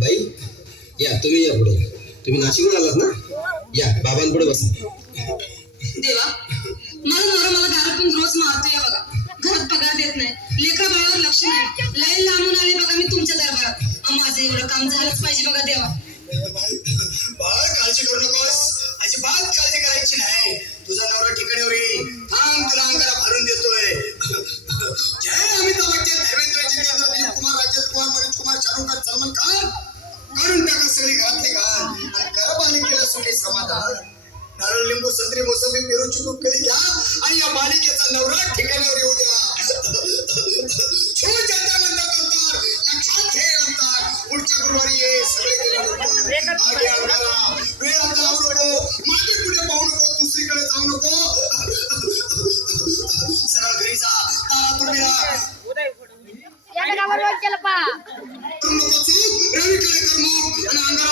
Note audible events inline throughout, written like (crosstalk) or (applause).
बाई या तुम्ही या पुढे. तुम्ही नाशिकहून आलात ना? या बाबांपुढे बसा. देवा मला नवरा मला दारू पण रोज मारतोय बघा. घरात पगार देत नाही. लेकरा बाळावर लक्ष नाही लय लांबून आले बघा मी तुमच्या दरबारात. माझं एवढं काम झालंच पाहिजे बघा देवा. काळजी करू नकोस अजिबात काळजी करायची नाही. तुझा नवरा ठिकाणीवर येईल थांब तुला अंगाला भरून देतोय. (laughs) जय अमिताभ बच्चन धर्मेंद्र जितेंद्र दिलीप कुमार राजेश कुमार मनोज कुमार शाहरुख खान सलमान खान. करून टाका सगळी घातली घाण. आणि करा बालिकेला सुखी समाधान. नारळ लिंबू संत्री मोसंबी पेरू चुकू कधी घ्या आणि या बालिकेचा नवरा ठिकाणावर येऊ द्या. नको चूक रवीकडे आणि अंगाला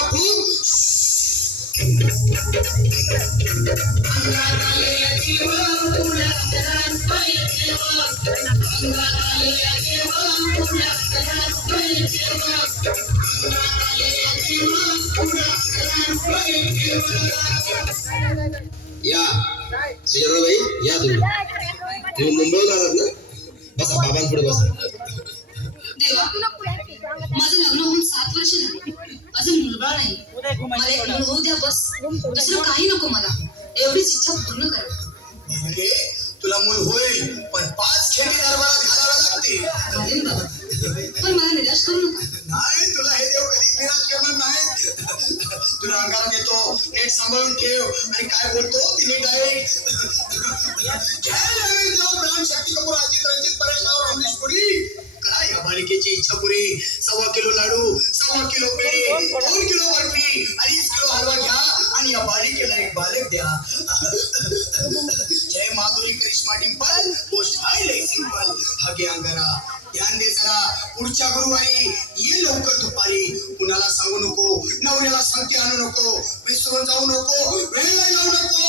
या या तुम्ही. तुम्ही मुंबईला आहात ना? बसा बाबांपुढे बसा. मुलगा नाही. मला एक द्या बस. दुसरं काही नको मला. एवढीच इच्छा पूर्ण करा. अरे तुला मूल होईल पण पाच खेटी दरबारात बाबा. पण मला निराश करू नका. नाही तुला हे देव कधीच निराश करणार नाही तुला अंगाला घेतो नीट सांभाळून ठेव. आणि काय बोलतो ती नीट आहे जय रवींद्र प्राण शक्ती कपूर अजित रंजित परेश राव रमेश पुरी. करा या बालिकेची इच्छा पुरी. सव्वा किलो लाडू. द्या (laughs) जय माधुरी करिश्मा डिंपल गोष्ट आहे लय सिंपल हगे अंगारा. ध्यान दे जरा. पुढच्या गुरुवारी ये लवकर दुपारी. कुणाला सांगू नको. नवऱ्याला संगती आणू नको. विसरून जाऊ नको. वेळ लावू नको.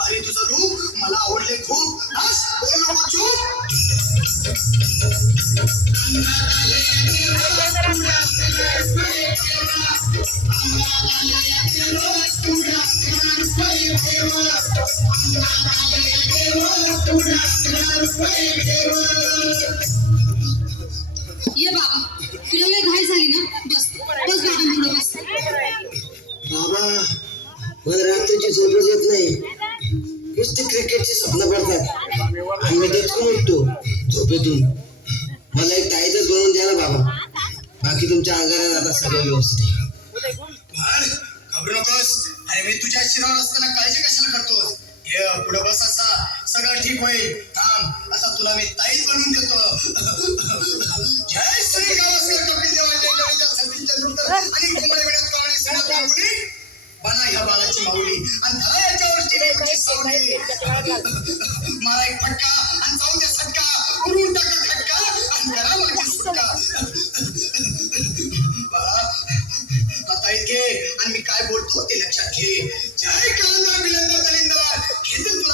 (laughs) अरे तुझं रूप मला आवडले खूप. हस, बोलू नको चूप. ये बाबा तुला लय घाई झाली ना? बस बस बाबांपुढे बस. बाबा मला रात्रीची झोपच येत नाही. नुसती क्रिकेटची स्वप्न पडतात. आणि मी दचकून उठतो झोपेतून. मला एक ताईतच बनवून द्या ना बाबा. बाकी तुमच्या अंगाला आता सगळं व्यवस्थित घाबरू नकोस. अरे मी तुझ्या शिरावर असताना काळजी कशाला करतोस? ये पुढे बस असा. सगळं ठीक होईल. थांब. आता तुला मी ताईत बनवून देतो. (laughs) जय श्री गावस्कर कपिल देवा सचिन तेंडुलकर आणि कुंबळे विनोद कावळे सेना प्रभूंनी बना ह्या बाळाची माऊली. आणि धरा याच्यावरची देवाची सावली. (laughs) मारा एक फटका आणि जाऊ दे सटका. उरून टाका खटका आणि करा माझी सुटका. (laughs) आता इतके आणि मी काय बोलतो ते लक्षात घे. जय कालंदर बिलंदर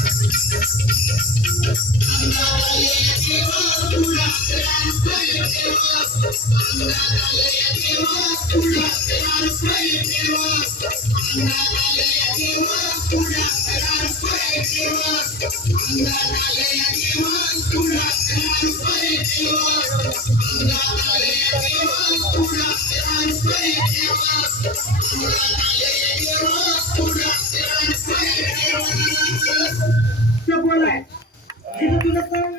I'm बोलाय तिथं तुझं काम